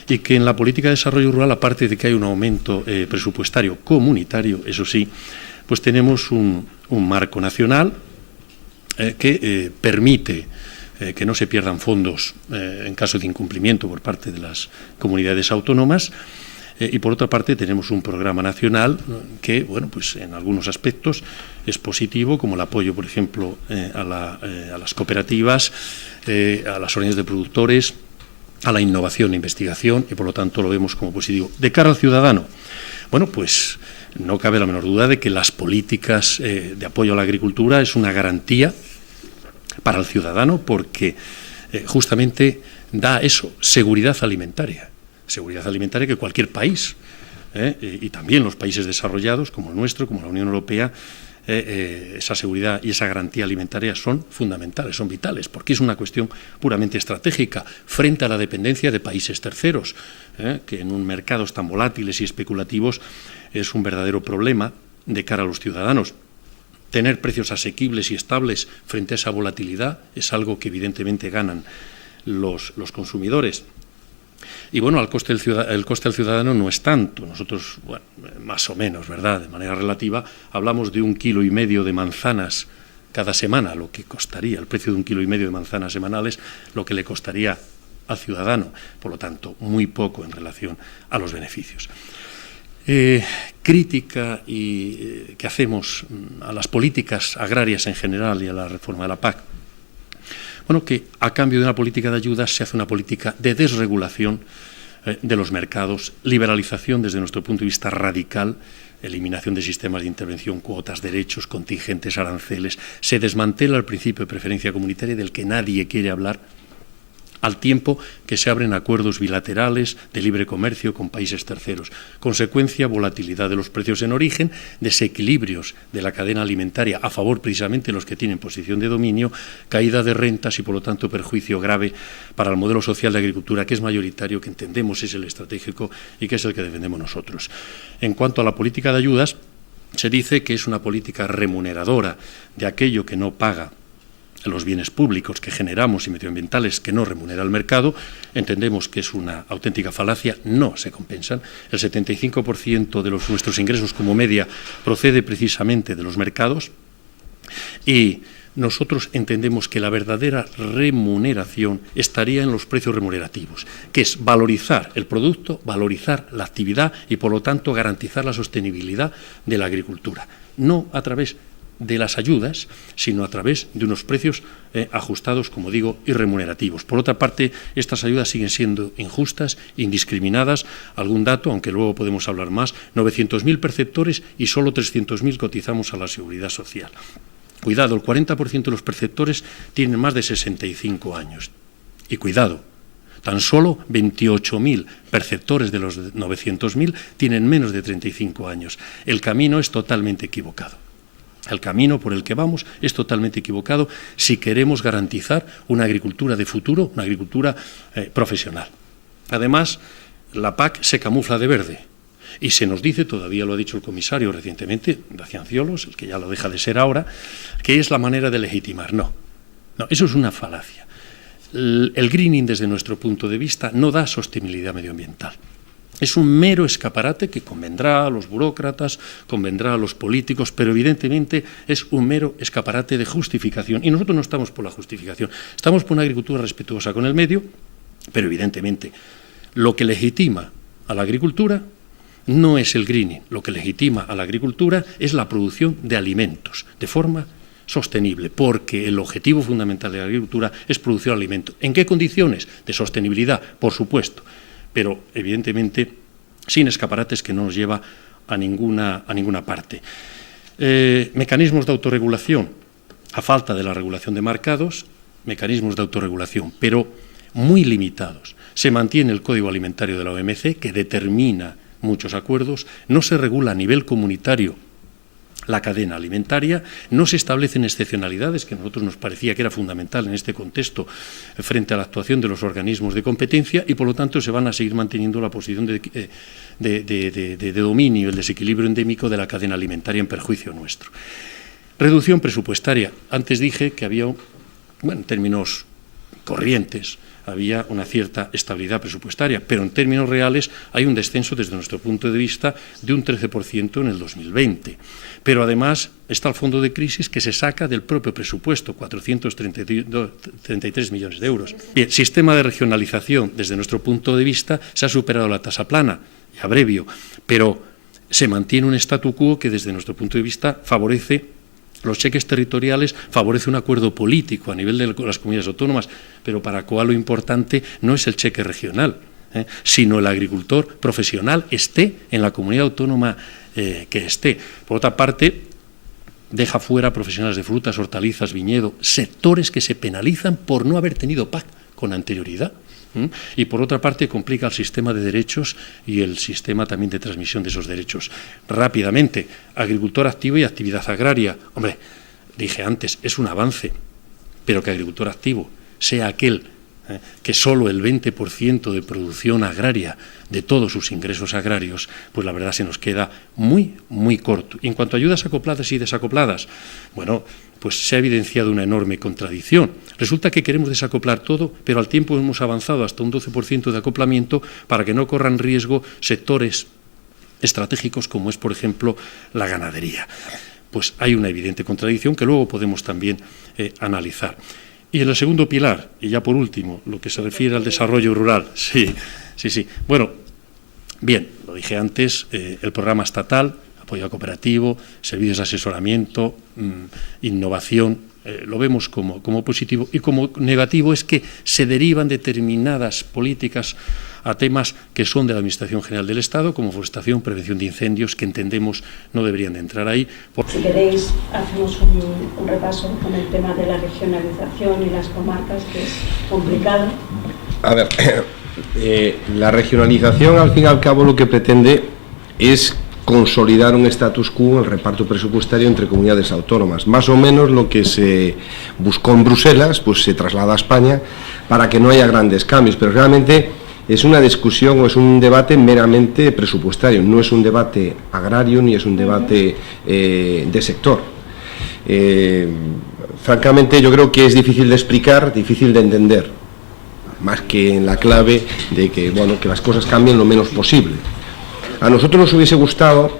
y que en la política de desarrollo rural, aparte de que hay un aumento presupuestario comunitario, eso sí, pues tenemos un marco nacional que permite que no se pierdan fondos en caso de incumplimiento por parte de las comunidades autónomas, y por otra parte tenemos un programa nacional que, bueno, pues en algunos aspectos es positivo, como el apoyo, por ejemplo, a las cooperativas, a las organizaciones de productores, a la innovación e investigación, y por lo tanto lo vemos como positivo. De cara al ciudadano, bueno, pues no cabe la menor duda de que las políticas de apoyo a la agricultura es una garantía para el ciudadano, porque justamente da eso, seguridad alimentaria que cualquier país, y también los países desarrollados como el nuestro, como la Unión Europea, esa seguridad y esa garantía alimentaria son fundamentales, son vitales, porque es una cuestión puramente estratégica frente a la dependencia de países terceros, que en un mercados tan volátiles y especulativos es un verdadero problema de cara a los ciudadanos. Tener precios asequibles y estables frente a esa volatilidad es algo que evidentemente ganan los consumidores. Y bueno, el coste al ciudadano no es tanto. Nosotros, bueno, más o menos, ¿verdad?, de manera relativa, hablamos de 1,5 kilos de manzanas cada semana, lo que costaría, el precio de 1,5 kilos de manzanas semanales, lo que le costaría al ciudadano, por lo tanto, muy poco en relación a los beneficios. Crítica que hacemos a las políticas agrarias en general y a la reforma de la PAC. Bueno, que a cambio de una política de ayudas se hace una política de desregulación de los mercados, liberalización desde nuestro punto de vista radical, eliminación de sistemas de intervención, cuotas, derechos, contingentes, aranceles. Se desmantela el principio de preferencia comunitaria del que nadie quiere hablar, al tiempo que se abren acuerdos bilaterales de libre comercio con países terceros. Consecuencia, volatilidad de los precios en origen, desequilibrios de la cadena alimentaria a favor precisamente de los que tienen posición de dominio, caída de rentas y, por lo tanto, perjuicio grave para el modelo social de agricultura, que es mayoritario, que entendemos es el estratégico y que es el que defendemos nosotros. En cuanto a la política de ayudas, se dice que es una política remuneradora de aquello que no paga los bienes públicos que generamos y medioambientales que no remunera el mercado. Entendemos que es una auténtica falacia, no se compensan. El 75% de nuestros ingresos como media procede precisamente de los mercados y nosotros entendemos que la verdadera remuneración estaría en los precios remunerativos, que es valorizar el producto, valorizar la actividad y, por lo tanto, garantizar la sostenibilidad de la agricultura, no a través de las ayudas, sino a través de unos precios ajustados, como digo, y remunerativos. Por otra parte, estas ayudas siguen siendo injustas, indiscriminadas. Algún dato, aunque luego podemos hablar más, 900.000 perceptores y solo 300.000 cotizamos a la Seguridad Social. Cuidado, el 40% de los perceptores tienen más de 65 años. Y cuidado, tan solo 28.000 perceptores de los 900.000 tienen menos de 35 años. El camino es totalmente equivocado. El camino por el que vamos es totalmente equivocado si queremos garantizar una agricultura de futuro, una agricultura profesional. Además, la PAC se camufla de verde y se nos dice, todavía lo ha dicho el comisario recientemente, Dacian Ciolos, el que ya lo deja de ser ahora, que es la manera de legitimar. No, eso es una falacia. El greening, desde nuestro punto de vista, no da sostenibilidad medioambiental. Es un mero escaparate que convendrá a los burócratas, convendrá a los políticos, pero evidentemente es un mero escaparate de justificación. Y nosotros no estamos por la justificación, estamos por una agricultura respetuosa con el medio, pero evidentemente lo que legitima a la agricultura no es el greening, lo que legitima a la agricultura es la producción de alimentos de forma sostenible, porque el objetivo fundamental de la agricultura es producir alimento. ¿En qué condiciones? De sostenibilidad, por supuesto, pero evidentemente sin escaparates que no nos lleva a ninguna parte. Mecanismos de autorregulación, a falta de la regulación de mercados, mecanismos de autorregulación, pero muy limitados. Se mantiene el Código Alimentario de la OMC, que determina muchos acuerdos, no se regula a nivel comunitario la cadena alimentaria, no se establecen excepcionalidades, que a nosotros nos parecía que era fundamental en este contexto frente a la actuación de los organismos de competencia y, por lo tanto, se van a seguir manteniendo la posición de dominio, el desequilibrio endémico de la cadena alimentaria en perjuicio nuestro. Reducción presupuestaria. Antes dije que había, en términos corrientes, había una cierta estabilidad presupuestaria, pero en términos reales hay un descenso desde nuestro punto de vista de un 13% en el 2020. Pero además está el fondo de crisis que se saca del propio presupuesto, 433 millones de euros. Bien, sistema de regionalización, desde nuestro punto de vista se ha superado la tasa plana, y abrevio, pero se mantiene un statu quo que desde nuestro punto de vista favorece los cheques territoriales, favorece un acuerdo político a nivel de las comunidades autónomas, pero para la cual lo importante no es el cheque regional, sino el agricultor profesional esté en la comunidad autónoma que esté. Por otra parte, deja fuera profesionales de frutas, hortalizas, viñedo, sectores que se penalizan por no haber tenido PAC con anterioridad. Y por otra parte complica el sistema de derechos y el sistema también de transmisión de esos derechos. Rápidamente, agricultor activo y actividad agraria. Hombre, dije antes, es un avance, pero que agricultor activo sea aquel que solo el 20% de producción agraria de todos sus ingresos agrarios, pues la verdad se nos queda muy, muy corto. Y en cuanto a ayudas acopladas y desacopladas, bueno, pues se ha evidenciado una enorme contradicción. Resulta que queremos desacoplar todo, pero al tiempo hemos avanzado hasta un 12% de acoplamiento para que no corran riesgo sectores estratégicos como es, por ejemplo, la ganadería. Pues hay una evidente contradicción que luego podemos también analizar. Y en el segundo pilar, y ya por último, lo que se refiere al desarrollo rural. Sí. Bueno, bien, lo dije antes, el programa estatal, apoyo cooperativo, servicios de asesoramiento, innovación, lo vemos como positivo, y como negativo es que se derivan determinadas políticas a temas que son de la Administración General del Estado, como forestación, prevención de incendios, que entendemos no deberían de entrar ahí. Si queréis, hacemos un repaso con el tema de la regionalización y las comarcas, que es complicado. A ver, la regionalización, al fin y al cabo, lo que pretende es consolidar un status quo en el reparto presupuestario entre comunidades autónomas. Más o menos lo que se buscó en Bruselas, pues se traslada a España para que no haya grandes cambios, pero realmente es una discusión o es un debate meramente presupuestario, no es un debate agrario ni es un debate de sector. Francamente, yo creo que es difícil de explicar, difícil de entender, más que en la clave de que, bueno, que las cosas cambien lo menos posible. A nosotros nos hubiese gustado,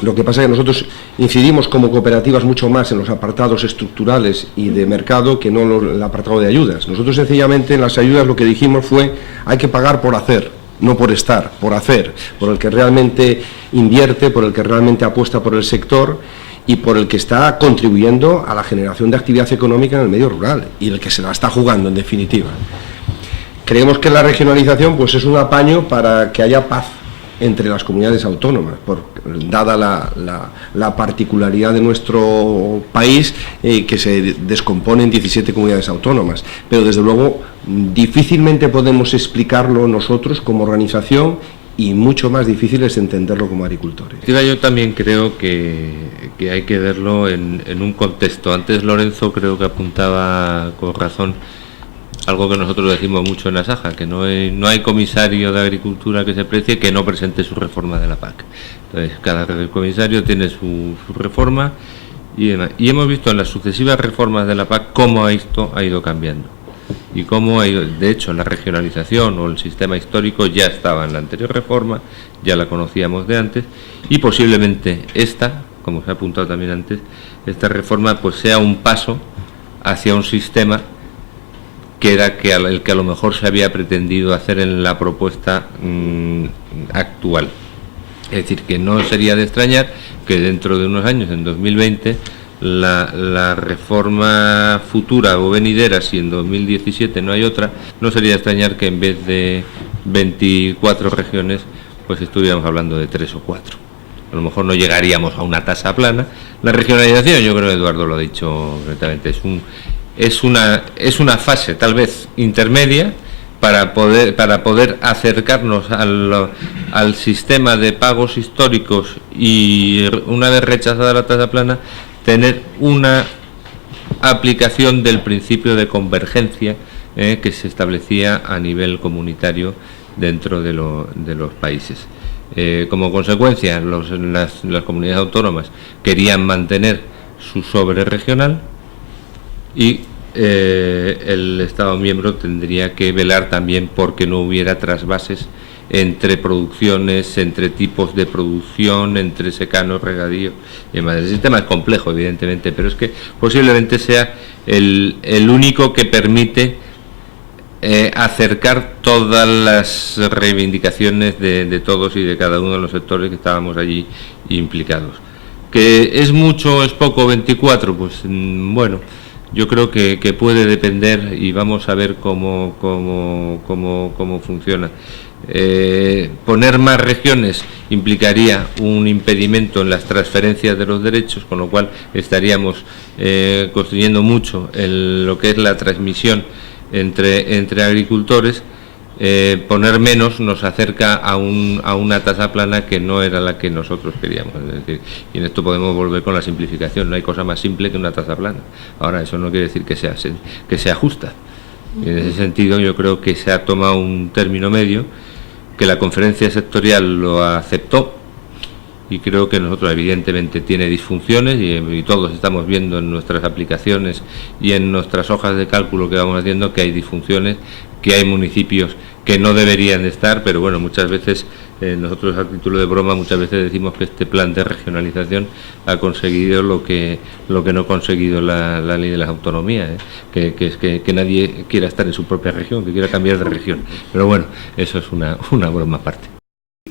lo que pasa es que nosotros incidimos como cooperativas mucho más en los apartados estructurales y de mercado que no en el apartado de ayudas. Nosotros sencillamente en las ayudas lo que dijimos fue hay que pagar por hacer, no por estar, por hacer, por el que realmente invierte, por el que realmente apuesta por el sector y por el que está contribuyendo a la generación de actividad económica en el medio rural y el que se la está jugando en definitiva. Creemos que la regionalización pues es un apaño para que haya paz entre las comunidades autónomas, dada la particularidad de nuestro país, que se descompone en 17 comunidades autónomas. Pero desde luego difícilmente podemos explicarlo nosotros como organización y mucho más difícil es entenderlo como agricultores. Yo también creo que hay que verlo en un contexto. Antes Lorenzo creo que apuntaba con razón algo que nosotros decimos mucho en Asaja, que no hay comisario de Agricultura que se precie que no presente su reforma de la PAC. Entonces, cada comisario tiene su reforma y hemos visto en las sucesivas reformas de la PAC cómo esto ha ido cambiando. Y cómo ha ido, de hecho, la regionalización o el sistema histórico ya estaba en la anterior reforma, ya la conocíamos de antes, y posiblemente esta, como se ha apuntado también antes, esta reforma pues sea un paso hacia un sistema que era el que a lo mejor se había pretendido hacer en la propuesta actual. Es decir, que no sería de extrañar que dentro de unos años, en 2020, la reforma futura o venidera, si en 2017 no hay otra, no sería de extrañar que en vez de 24 regiones, pues estuviéramos hablando de 3 o 4. A lo mejor no llegaríamos a una tasa plana. La regionalización, yo creo que Eduardo lo ha dicho correctamente, es una fase tal vez intermedia para poder acercarnos al sistema de pagos históricos y, una vez rechazada la tasa plana, tener una aplicación del principio de convergencia que se establecía a nivel comunitario dentro de los países. Como consecuencia, las comunidades autónomas querían mantener su sobre regional y el Estado miembro tendría que velar también porque no hubiera trasvases entre producciones, entre tipos de producción, entre secano, regadío y demás. El sistema es complejo, evidentemente, pero es que posiblemente sea el único que permite acercar todas las reivindicaciones de todos y de cada uno de los sectores que estábamos allí implicados. ¿Que es mucho o es poco 24? Pues bueno, yo creo que puede depender y vamos a ver cómo funciona. Poner más regiones implicaría un impedimento en las transferencias de los derechos, con lo cual estaríamos construyendo mucho lo que es la transmisión entre agricultores. Poner menos nos acerca a una tasa plana que no era la que nosotros queríamos. Es decir, y en esto podemos volver con la simplificación. No hay cosa más simple que una tasa plana. Ahora, eso no quiere decir que sea justa. Y en ese sentido, yo creo que se ha tomado un término medio, que la conferencia sectorial lo aceptó, y creo que nosotros evidentemente tiene disfunciones y todos estamos viendo en nuestras aplicaciones y en nuestras hojas de cálculo que vamos haciendo que hay disfunciones, que hay municipios que no deberían de estar, pero bueno, muchas veces nosotros a título de broma muchas veces decimos que este plan de regionalización ha conseguido lo que no ha conseguido la ley de las autonomías, que es que nadie quiera estar en su propia región, que quiera cambiar de región, pero bueno, eso es una broma aparte.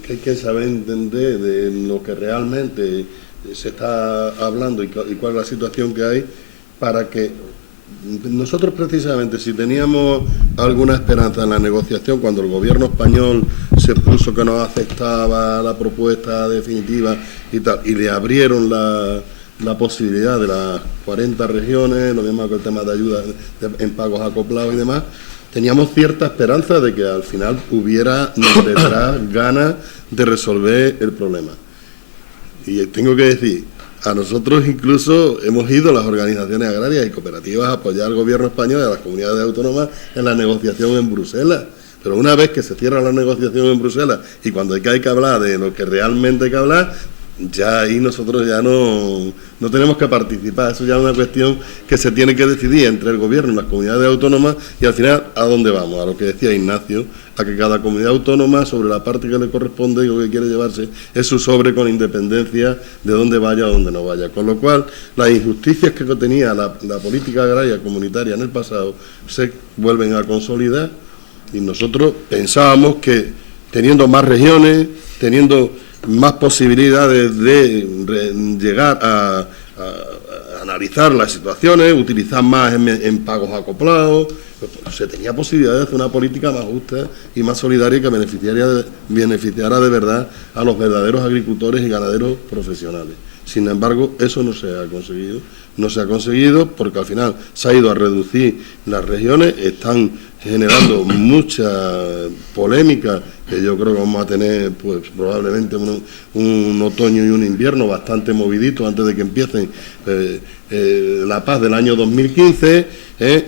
Hay que saber entender de lo que realmente se está hablando y cuál es la situación que hay, para que nosotros precisamente, si teníamos alguna esperanza en la negociación, cuando el gobierno español se puso que no aceptaba la propuesta definitiva y tal, y le abrieron la posibilidad de las 40 regiones, lo mismo que el tema de ayudas en pagos acoplados y demás, teníamos cierta esperanza de que al final hubiera detrás ganas de resolver el problema. Y tengo que decir, a nosotros incluso hemos ido las organizaciones agrarias y cooperativas a apoyar al gobierno español y a las comunidades autónomas en la negociación en Bruselas. Pero una vez que se cierra la negociación en Bruselas y cuando hay que hablar de lo que realmente hay que hablar, ya ahí nosotros ya no tenemos que participar. Eso ya es una cuestión que se tiene que decidir entre el gobierno y las comunidades autónomas, y al final, ¿a dónde vamos? A lo que decía Ignacio, a que cada comunidad autónoma, sobre la parte que le corresponde y lo que quiere llevarse, es su sobre, con independencia de dónde vaya o dónde no vaya. Con lo cual, las injusticias que tenía la política agraria comunitaria en el pasado se vuelven a consolidar, y nosotros pensábamos que teniendo más regiones, teniendo más posibilidades de llegar a analizar las situaciones, utilizar más en pagos acoplados, se tenía posibilidad de hacer una política más justa y más solidaria que beneficiara de verdad a los verdaderos agricultores y ganaderos profesionales. Sin embargo, eso no se ha conseguido porque al final se ha ido a reducir las regiones, están generando mucha polémica, que yo creo que vamos a tener pues probablemente un otoño y un invierno bastante movidito antes de que empiecen la paz del año 2015,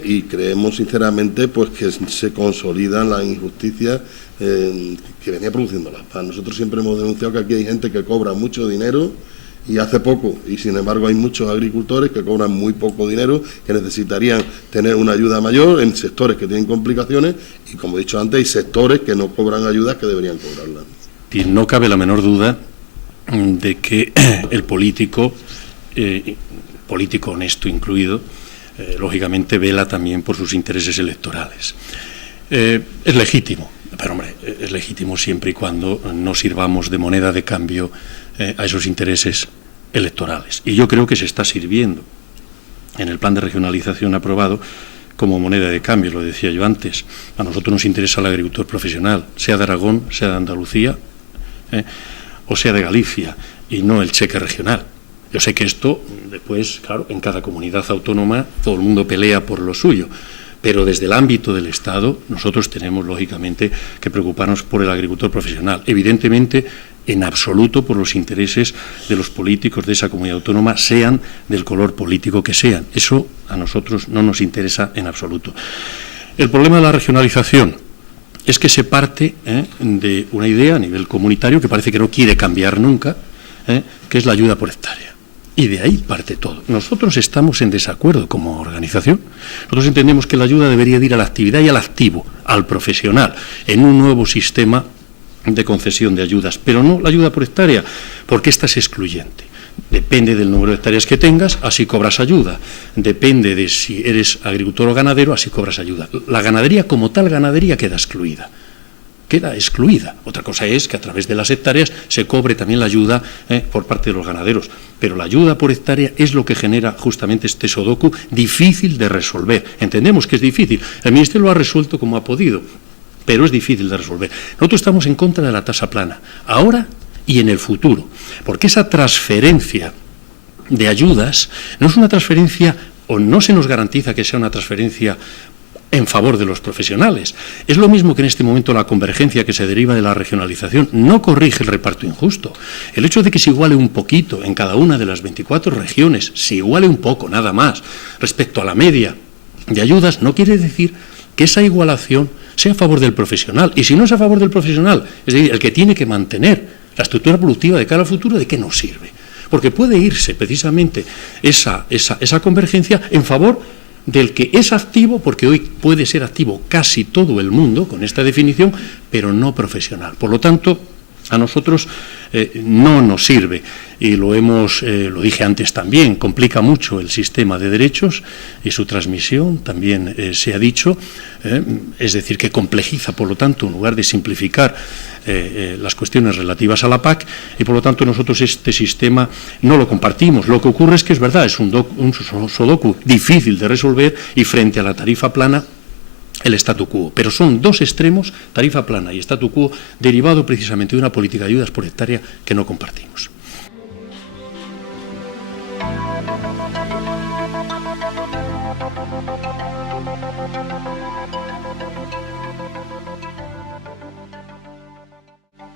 y creemos sinceramente pues que se consolidan las injusticias que venía produciendo la paz. Nosotros siempre hemos denunciado que aquí hay gente que cobra mucho dinero y hace poco, y sin embargo hay muchos agricultores que cobran muy poco dinero, que necesitarían tener una ayuda mayor en sectores que tienen complicaciones, y como he dicho antes, hay sectores que no cobran ayudas que deberían cobrarlas. Y no cabe la menor duda de que el político honesto incluido, lógicamente vela también por sus intereses electorales. Es legítimo, pero hombre, es legítimo siempre y cuando no sirvamos de moneda de cambio a esos intereses electorales. Y yo creo que se está sirviendo en el plan de regionalización aprobado como moneda de cambio, lo decía yo antes. A nosotros nos interesa el agricultor profesional, sea de Aragón, sea de Andalucía, o sea de Galicia, y no el cheque regional. Yo sé que esto, después, claro, en cada comunidad autónoma todo el mundo pelea por lo suyo, pero desde el ámbito del Estado nosotros tenemos, lógicamente, que preocuparnos por el agricultor profesional. Evidentemente, en absoluto por los intereses de los políticos de esa comunidad autónoma, sean del color político que sean. Eso a nosotros no nos interesa en absoluto. El problema de la regionalización es que se parte de una idea a nivel comunitario que parece que no quiere cambiar nunca, que es la ayuda por hectárea. Y de ahí parte todo. Nosotros estamos en desacuerdo como organización. Nosotros entendemos que la ayuda debería ir a la actividad y al activo, al profesional, en un nuevo sistema de concesión de ayudas, pero no la ayuda por hectárea, porque esta es excluyente. Depende del número de hectáreas que tengas, así cobras ayuda. Depende de si eres agricultor o ganadero, así cobras ayuda. La ganadería como tal ganadería queda excluida. Otra cosa es que a través de las hectáreas se cobre también la ayuda por parte de los ganaderos, pero la ayuda por hectárea es lo que genera justamente este sudoku difícil de resolver. Entendemos que es difícil, el Ministerio lo ha resuelto como ha podido, pero es difícil de resolver. Nosotros estamos en contra de la tasa plana, ahora y en el futuro, porque esa transferencia de ayudas no es una transferencia, o no se nos garantiza que sea una transferencia en favor de los profesionales. Es lo mismo que en este momento la convergencia que se deriva de la regionalización no corrige el reparto injusto. El hecho de que se iguale un poquito en cada una de las 24 regiones, se iguale un poco, nada más, respecto a la media de ayudas, no quiere decir que esa igualación sea a favor del profesional. Y si no es a favor del profesional, es decir, el que tiene que mantener La estructura productiva de cara al futuro, ¿de qué nos sirve? Porque puede irse precisamente esa convergencia en favor del que es activo, porque hoy puede ser activo casi todo el mundo con esta definición, pero no profesional. Por lo tanto, a nosotros no nos sirve, y lo dije antes también, complica mucho el sistema de derechos y su transmisión, también se ha dicho, es decir, que complejiza, por lo tanto, en lugar de simplificar las cuestiones relativas a la PAC, y por lo tanto nosotros este sistema no lo compartimos. Lo que ocurre es que es verdad, es un sudoku difícil de resolver, y frente a la tarifa plana, el statu quo, pero son dos extremos, tarifa plana y statu quo, derivado precisamente de una política de ayudas por hectárea que no compartimos.